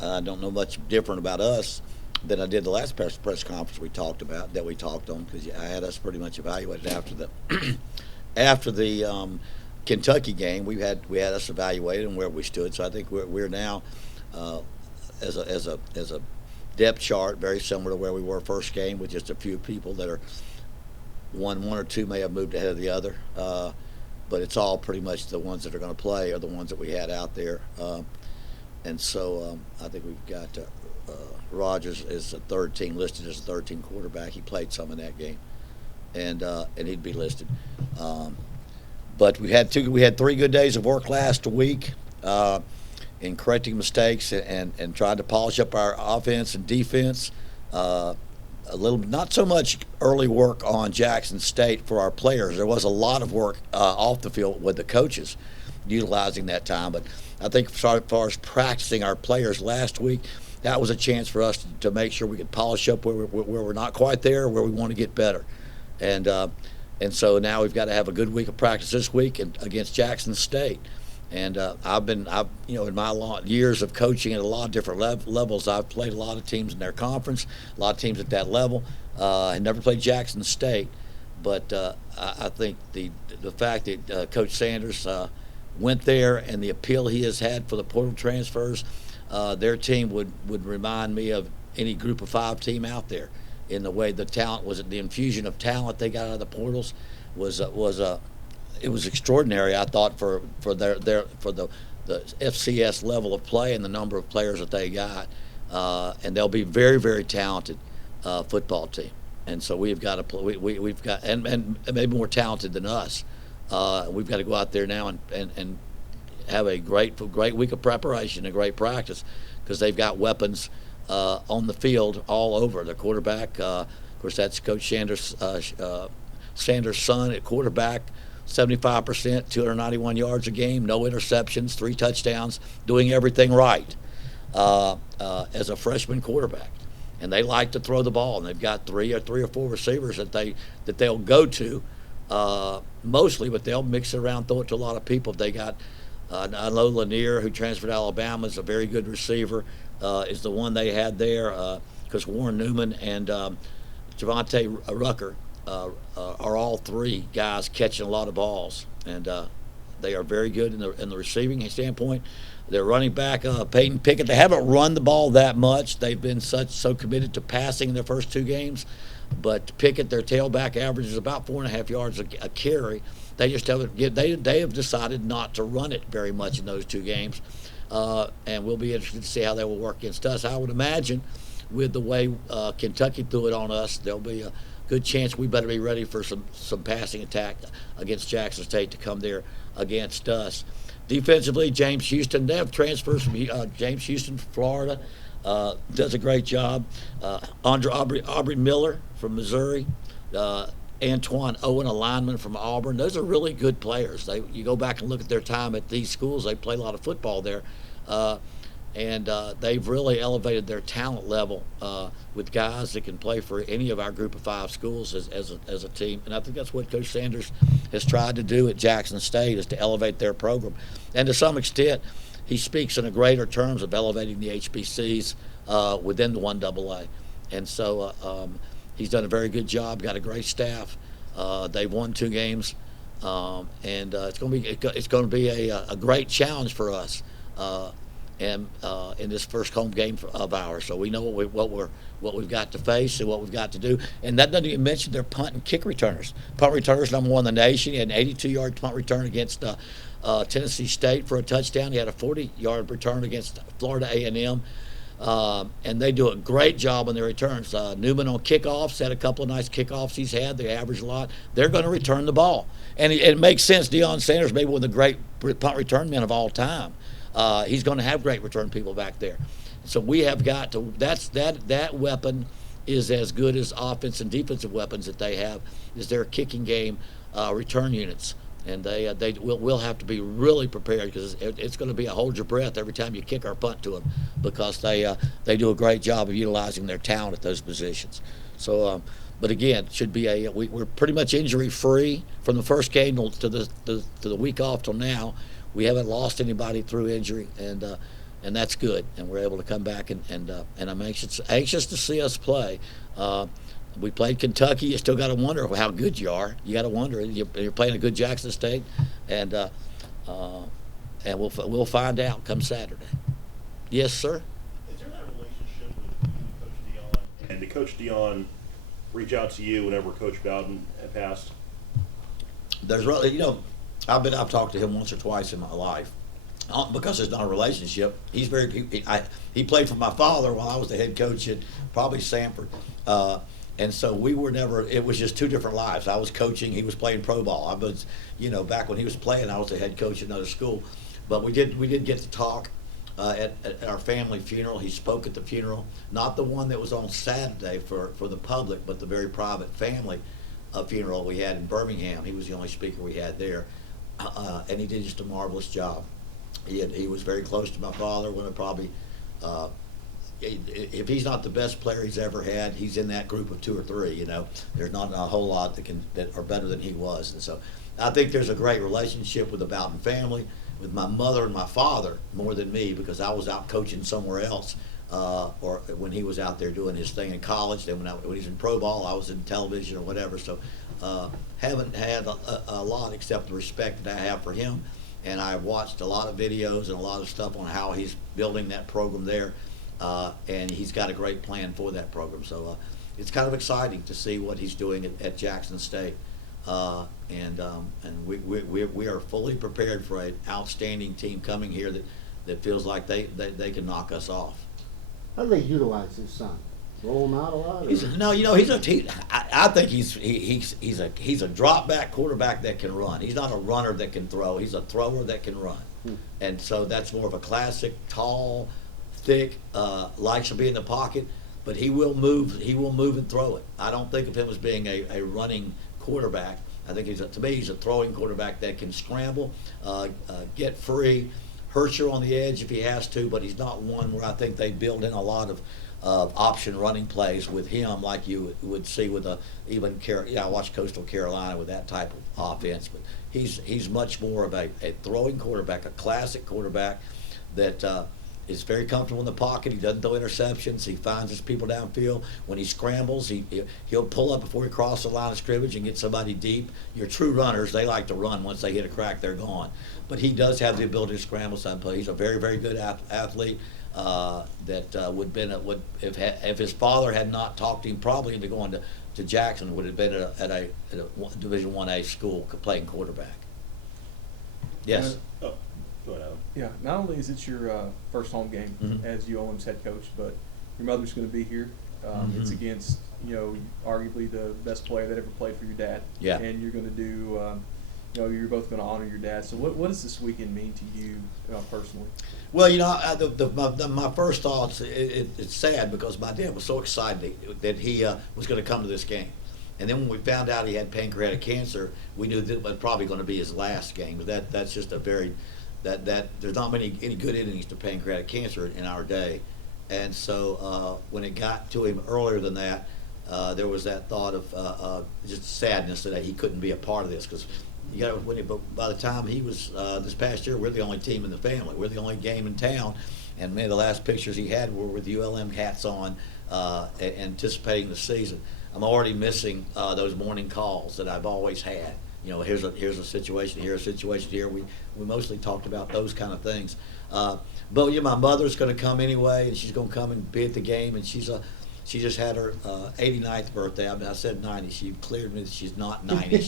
I don't know much different about us than I did the last press conference we talked about that we talked on because I had us pretty much evaluated after the after the Kentucky game. We had us evaluated and where we stood. So I think we're now uh, as a depth chart very similar to where we were first game with just a few people that are one or two may have moved ahead of the other. But it's all pretty much the ones that are going to play are the ones that we had out there. And so I think we've got Rogers is a third team listed as a third team quarterback. He played some in that game, and he'd be listed. Um, but we had 3 good days of work last week in correcting mistakes and trying to polish up our offense and defense. Uh, a little, not so much early work on Jackson State for our players. There was a lot of work off the field with the coaches utilizing that time. But I think as far as practicing our players last week, that was a chance for us to make sure we could polish up where we're not quite there, where we want to get better. And and so now we've got to have a good week of practice this week against Jackson State. And I've in my years of coaching at a lot of different levels, I've played a lot of teams in their conference, a lot of teams at that level. I never played Jackson State, but I think the fact that Coach Sanders went there and the appeal he has had for the portal transfers, their team would remind me of any Group of 5 team out there in the way the talent was. The infusion of talent they got out of the portals was it was extraordinary. I thought for the FCS level of play and the number of players that they got, and they'll be very very talented football team. And so we've got to we've got and maybe more talented than us. We've got to go out there now and have a great week of preparation and great practice because they've got weapons on the field all over. The quarterback, of course, that's Coach Sanders' son at quarterback. 75%, 291 yards a game, no interceptions, 3 touchdowns, doing everything right as a freshman quarterback. And they like to throw the ball, and they've got three or four receivers that they'll go to mostly, but they'll mix it around, throw it to a lot of people. They got I know Lanier, who transferred to Alabama, is a very good receiver. Is the one they had there because Warren Newman and Javante Rucker are all 3 guys catching a lot of balls, and they are very good in the receiving standpoint. Their running back, Peyton Pickett, they haven't run the ball that much. They've been so committed to passing in their first 2 games. But Pickett, their tailback, averages about 4.5 yards a carry. They just haven't. They have decided not to run it very much in those 2 games, and we'll be interested to see how they will work against us. I would imagine, with the way Kentucky threw it on us, there'll be a good chance we better be ready for some passing attack against Jackson State to come there against us. Defensively, James Houston, they have transfers from James Houston, Florida, does a great job. Aubrey Miller from Missouri, Antoine Owen, a lineman from Auburn. Those are really good players. You go back and look at their time at these schools, they play a lot of football there. And they've really elevated their talent level with guys that can play for any of our Group of 5 schools as a team. And I think that's what Coach Sanders has tried to do at Jackson State, is to elevate their program. And to some extent, he speaks in a greater terms of elevating the HBCs within the 1AA. And so he's done a very good job, got a great staff. They've won 2 games, and it's going to be a great challenge for us. And in this first home game of ours, so we know what we've got to face and what we've got to do. And that doesn't even mention their punt and kick returners. Punt returners number 1 in the nation. He had an 82-yard punt return against Tennessee State for a touchdown. He had a 40-yard return against Florida A&M. And they do a great job on their returns. Newman on kickoffs had a couple of nice kickoffs he's had. They average a lot. They're going to return the ball. And it makes sense. Deion Sanders may be one of the great punt return men of all time. He's going to have great return people back there. So we have got to. That weapon is as good as offense and defensive weapons that they have. Is their kicking game return units, and they will have to be really prepared because it's going to be a hold your breath every time you kick or punt to them because they do a great job of utilizing their talent at those positions. So. But again, should be we're pretty much injury free from the first game to the week off till now. We haven't lost anybody through injury, and and that's good. And we're able to come back, and I'm anxious to see us play. We played Kentucky. You still got to wonder how good you are. You got to wonder. You're playing a good Jackson State, and we'll find out come Saturday. Yes, sir. Is there that relationship with you and Coach Dion? And did Coach Dion reach out to you whenever Coach Bowden had passed? There's really, I've talked to him once or twice in my life. Because there's not a relationship. He played for my father while I was the head coach at probably Sanford. And so we were never, it was just two different lives. I was coaching, he was playing pro ball. I was, back when he was playing, I was the head coach at another school. But we did get to talk at our family funeral. He spoke at the funeral, not the one that was on Saturday for the public, but the very private family funeral we had in Birmingham. He was the only speaker we had there. And he did just a marvelous job. He was very close to my father. One of probably, if he's not the best player he's ever had, he's in that group of two or three. There's not a whole lot that are better than he was, and so I think there's a great relationship with the Bowden family, with my mother and my father more than me, because I was out coaching somewhere else, or when he was out there doing his thing in college. Then when he was in pro ball, I was in television or whatever. So haven't had a lot except the respect that I have for him. And I've watched a lot of videos and a lot of stuff on how he's building that program there, and he's got a great plan for that program. So it's kind of exciting to see what he's doing at Jackson State, and we are fully prepared for an outstanding team coming here that feels like they can knock us off. How do they utilize his son? Roll him out a lot? I think he's a drop back quarterback that can run. He's not a runner that can throw. He's a thrower that can run. And so that's more of a classic, tall, thick, likes to be in the pocket, but he will move and throw it. I don't think of him as being a running quarterback. I think to me he's a throwing quarterback that can scramble, get free, hurt you on the edge if he has to, but he's not one where I think they build in a lot of option running plays with him like you would see with I watched Coastal Carolina with that type of offense, but he's much more of a throwing quarterback, a classic quarterback that is very comfortable in the pocket. He doesn't throw interceptions. He finds his people downfield. When he scrambles, he'll pull up before he crosses the line of scrimmage and get somebody deep. Your true runners, they like to run. Once they hit a crack, they're gone. But he does have the ability to scramble some play. He's a very, very good athlete. Would if his father had not talked to him probably into going to Jackson, would have been at a Division 1A school playing quarterback. Yes. Go ahead, Adam. Yeah. Not only is it your first home game as ULM's head coach, but your mother's going to be here. It's against arguably the best player that ever played for your dad. Yeah. And you're going to do. You're both going to honor your dad. So what does this weekend mean to you personally? Well, my first thoughts, it's sad because my dad was so excited that he was going to come to this game. And then when we found out he had pancreatic cancer, we knew that it was probably going to be his last game. But that's just there's not any good innings to pancreatic cancer in our day. And so when it got to him earlier than that, there was that thought of just sadness that he couldn't be a part of this, because but by the time he was this past year, we're the only team in the family. We're the only game in town, and many of the last pictures he had were with ULM hats on, anticipating the season. I'm already missing those morning calls that I've always had. Here's a situation here, a situation here. We mostly talked about those kind of things. But my mother's going to come anyway, and she's going to come and be at the game, and she just had her 89th birthday. I said 90. She cleared me that she's not 90.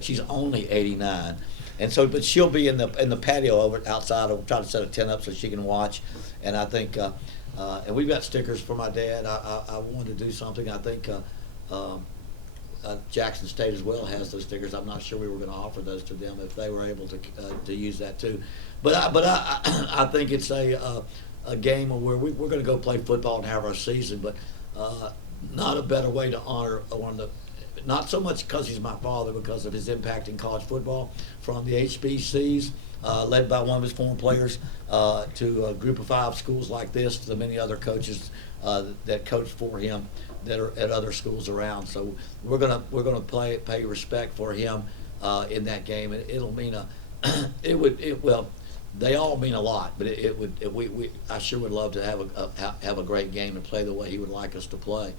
She's only 89, and so but she'll be in the patio over outside. I'll try to set a tent up so she can watch, and I think and we've got stickers for my dad. I wanted to do something. I think Jackson State as well has those stickers. I'm not sure we were going to offer those to them if they were able to use that too. But I think it's a game where we're going to go play football and have our season, but. Not a better way to honor one of the, not so much because he's my father, because of his impact in college football, from the HBCs, led by one of his former players, to a group of 5 schools like this, to the many other coaches that coach for him that are at other schools around. So we're gonna pay respect for him in that game, and it'll mean they all mean a lot, but I sure would love to have a great game and play the way he would like us to play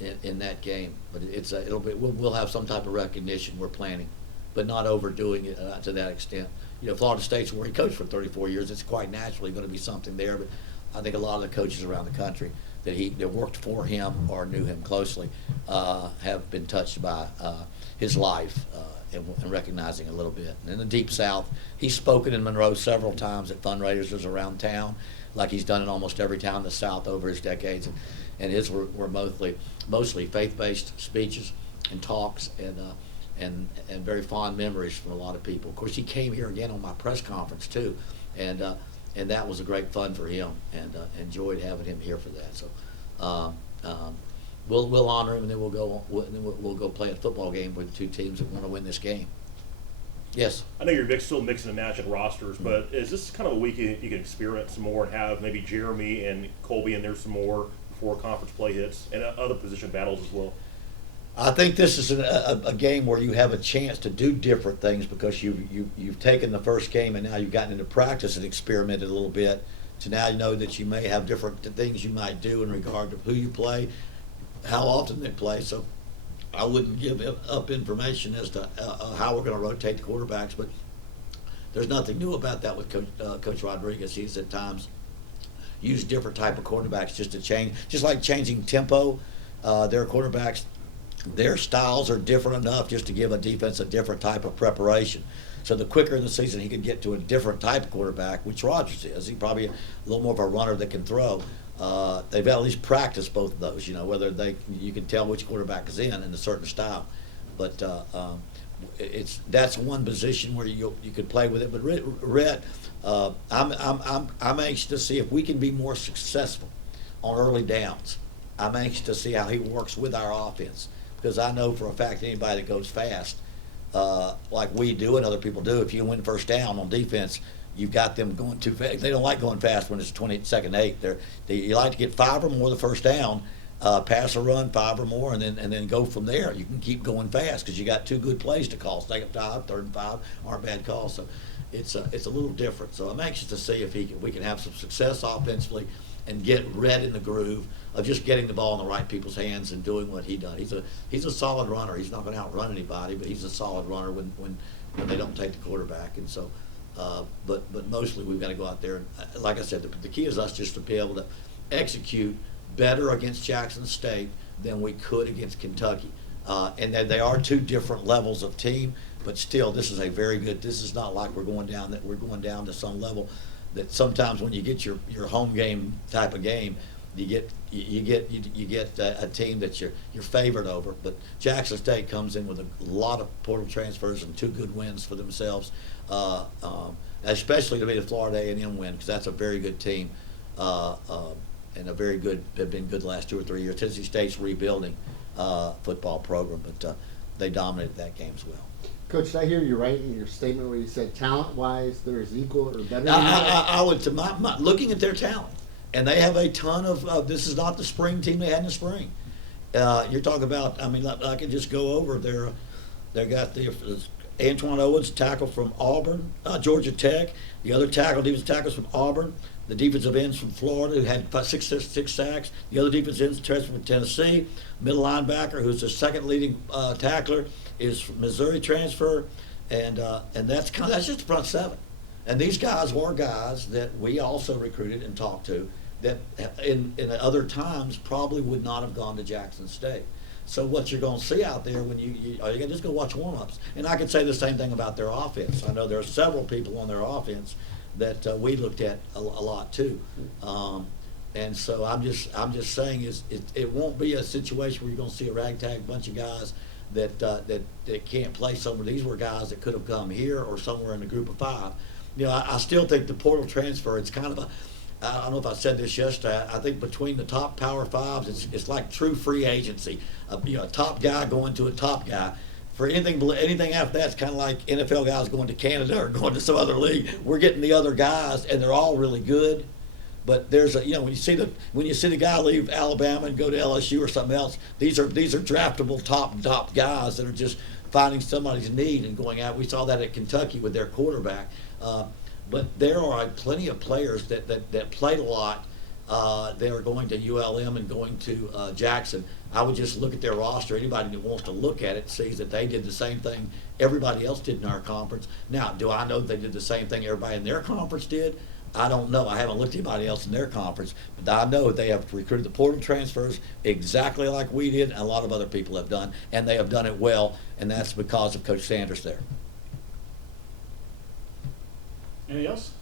in that game. But we'll have some type of recognition we're planning, but not overdoing it to that extent. Florida State's where he coached for 34 years. It's quite naturally going to be something there, but I think a lot of the coaches around the country that worked for him or knew him closely have been touched by his life and recognizing a little bit. And in the Deep South, he's spoken in Monroe several times at fundraisers around town, like he's done in almost every town in the South over his decades. And his were mostly faith-based speeches and talks and very fond memories from a lot of people. Of course, he came here again on my press conference too, and that was a great fun for him, and enjoyed having him here for that. So we'll honor him, and then we'll go play a football game with two teams that want to win this game. Yes. I know you're still mixing and matching rosters, but is this kind of a week you can experiment some more and have maybe Jeremy and Colby in there some more before conference play hits, and other position battles as well? I think this is a game where you have a chance to do different things because you've taken the first game and now you've gotten into practice and experimented a little bit. So now you know that you may have different things you might do in regard to who you play, how often they play. So I wouldn't give up information as to how we're going to rotate the quarterbacks, but there's nothing new about that with Coach Rodriguez. He's at times used different type of quarterbacks just to change, just like changing tempo. Their quarterbacks, their styles are different enough just to give a defense a different type of preparation. So the quicker in the season he could get to a different type of quarterback, which Rodgers is, he's probably a little more of a runner that can throw. They've at least practiced both of those, whether you can tell which quarterback is in a certain style. But that's one position where you could play with it. But Rhett, I'm anxious to see if we can be more successful on early downs. I'm anxious to see how he works with our offense, because I know for a fact anybody that goes fast, like we do and other people do, if you win first down on defense, you've got them going too fast. They don't like going fast when it's 22nd, 8. You like to get 5 or more the first down, pass or run 5 or more, and then go from there. You can keep going fast because you got 2 good plays to call. Second 5, third and 5 aren't bad calls. So it's a little different. So I'm anxious to see if we can have some success offensively and get Red in the groove of just getting the ball in the right people's hands and doing what he does. He's a solid runner. He's not going to outrun anybody, but he's a solid runner when they don't take the quarterback. And so, but mostly we've got to go out there and, like I said, the key is us just to be able to execute better against Jackson State than we could against Kentucky. And that they are 2 different levels of team, but still, this is a very good. This is not like we're going down to some level that sometimes when you get your home game type of game, you get a team that you're favored over. But Jackson State comes in with a lot of portal transfers and 2 good wins for themselves, especially to be the Florida A&M win, because that's a very good team and have been good the last 2 or 3 years. Tennessee State's rebuilding football program, but they dominated that game as well. Coach, did I hear you right in your statement where you said talent-wise there's equal or better? I would, looking at their talent, and they have a ton of. This is not the spring team they had in the spring. You're talking about. I mean, I could just go over there. They got the Antoine Owens, tackle from Auburn, Georgia Tech. The other defensive tackles from Auburn. The defensive ends from Florida, who had 6 sacks. The other defensive ends transferred from Tennessee. Middle linebacker, who's the second leading tackler, is from Missouri transfer, and that's just the front 7. And these guys were guys that we also recruited and talked to that in other times probably would not have gone to Jackson State. So what you're going to see out there when you can just go watch warm-ups. And I could say the same thing about their offense. I know there are several people on their offense that we looked at a lot too. And so I'm just saying it won't be a situation where you're going to see a ragtag bunch of guys that can't play somewhere. These were guys that could have come here or somewhere in the group of 5. I still think the portal transfer, it's kind of I don't know if I said this yesterday, I think between the top Power 5s, it's like true free agency. A top guy going to a top guy. For anything after that, it's kind of like NFL guys going to Canada or going to some other league. We're getting the other guys, and they're all really when you see the guy leave Alabama and go to LSU or something else, these are draftable top guys that are just finding somebody's need and going out. We saw that at Kentucky with their quarterback. But there are plenty of players that played a lot. They are going to ULM and going to Jackson. I would just look at their roster. Anybody that wants to look at it sees that they did the same thing everybody else did in our conference. Now, do I know they did the same thing everybody in their conference did? I don't know. I haven't looked at anybody else in their conference, but I know they have recruited the portal transfers exactly like we did, and a lot of other people have done, and they have done it well, and that's because of Coach Sanders there. Anything else?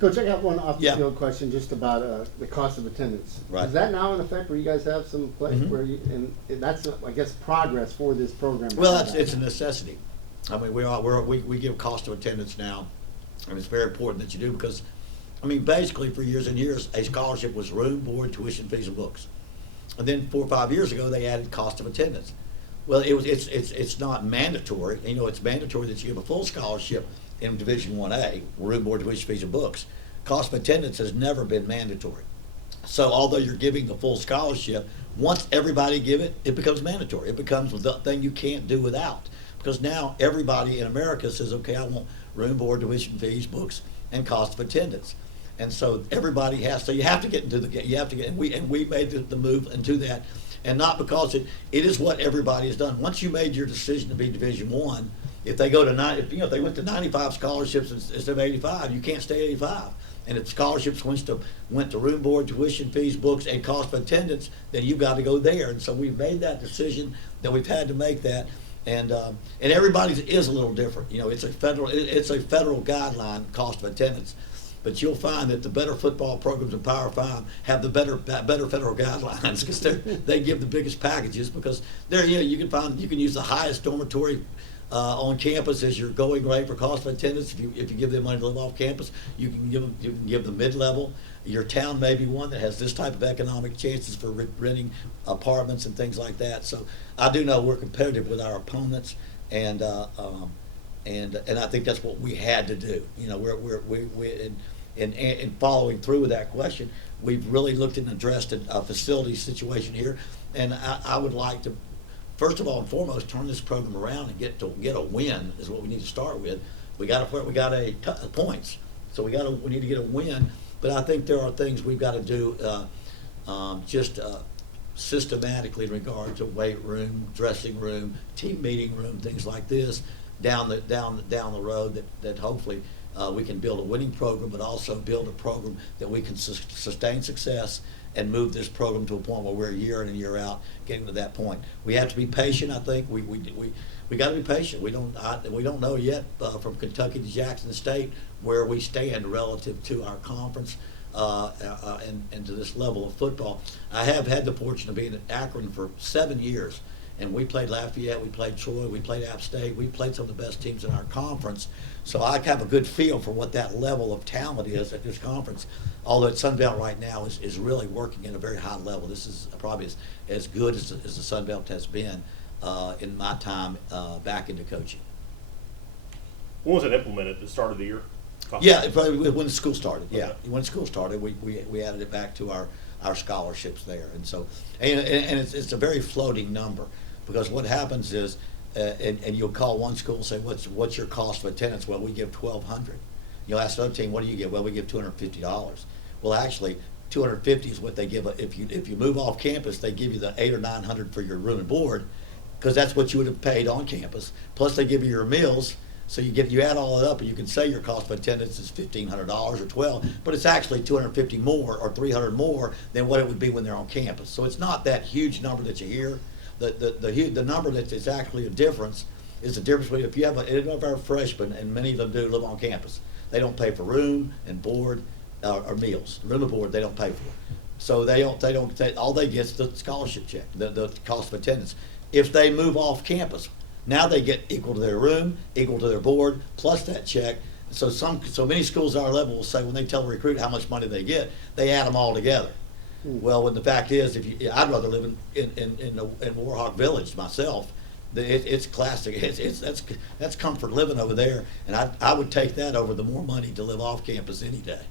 Coach, I got one off the Yeah. field question just about the cost of attendance. Right. Is that now in effect where you guys have some place Mhm. where you, and that's, I guess, progress for this program? Well, it's a necessity. I mean, we give cost of attendance now, and it's very important that you do because, I mean, basically for years and years, a scholarship was room, board, tuition, fees, and books. And then 4 or 5 years ago, they added cost of attendance. Well, it's not mandatory. You know, it's mandatory that you give a full scholarship in Division 1A, room, board, tuition, fees, and books. Cost of attendance has never been mandatory. So although you're giving the full scholarship, once everybody give it, it becomes mandatory. It becomes the thing you can't do without. Because now everybody in America says, okay, I want room, board, tuition, fees, books, and cost of attendance. And so everybody has, so you have to get into the, you have to get, and we made the move into that. And not because it is what everybody has done. Once you made your decision to be Division I, if they go to if they went to 95 scholarships instead of 85, you can't stay 85. And if scholarships went to room, board, tuition, fees, books, and cost of attendance, then you've got to go there. And so we've made that decision that we've had to make that. And everybody's is a little different. You know, it's a federal guideline, cost of attendance. But you'll find that the better football programs in Power 5 have the better federal guidelines because they give the biggest packages because they're, you know, you can use the highest dormitory on campus as your going rate for cost of attendance. If you give them money to live off campus, you can give them mid-level. Your town may be one that has this type of economic chances for renting apartments and things like that. So I do know we're competitive with our opponents, and I think that's what we had to do. You know, we in following through with that question, we've really looked and addressed a facility situation here, and I would like to, first of all and foremost, turn this program around and get a win is what we need to start with. We got points, so we need to get a win. But I think there are things we've got to do systematically in regard to weight room, dressing room, team meeting room, things like this down the road that hopefully we can build a winning program, but also build a program that we can sustain success and move this program to a point where we're year in and year out getting to that point. We have to be patient. I think we got to be patient. We don't know yet from Kentucky to Jackson State where we stand relative to our conference and to this level of football. I have had the fortune of being at Akron for 7 years. And we played Lafayette, we played Troy, we played App State, we played some of the best teams in our conference. So I have a good feel for what that level of talent is at this conference. Although at Sun Belt right now is really working at a very high level. This is probably as good as the Sun Belt has been in my time back into coaching. When was it implemented at the start of the year? Yeah, probably when the school started. Yeah, Okay. when school started, we added it back to our scholarships there, and so and it's a very floating number because what happens is, and you'll call one school and say, what's your cost of attendance? Well, we give $1,200. You'll ask another team, what do you give? Well, we give $250. Well, actually, $250 is what they give. If you move off campus, they give you the $800 or $900 for your room and board, because that's what you would have paid on campus. Plus, they give you your meals. So you add all that up, and you can say your cost of attendance is $1,500 or $1,200, but it's actually $250 more or $300 more than what it would be when they're on campus. So it's not that huge number that you hear. The number that is actually a difference is the difference between if you have any of our freshmen, and many of them do live on campus, they don't pay for room and board or meals. Room and board they don't pay for. So all they get is the scholarship check, the cost of attendance. If they move off campus, now they get equal to their room, equal to their board, plus that check. So many schools at our level will say when they tell a recruit how much money they get, they add them all together. Well, when the fact is, I'd rather live in Warhawk Village myself. It's classic. That's comfort living over there, and I would take that over the more money to live off campus any day.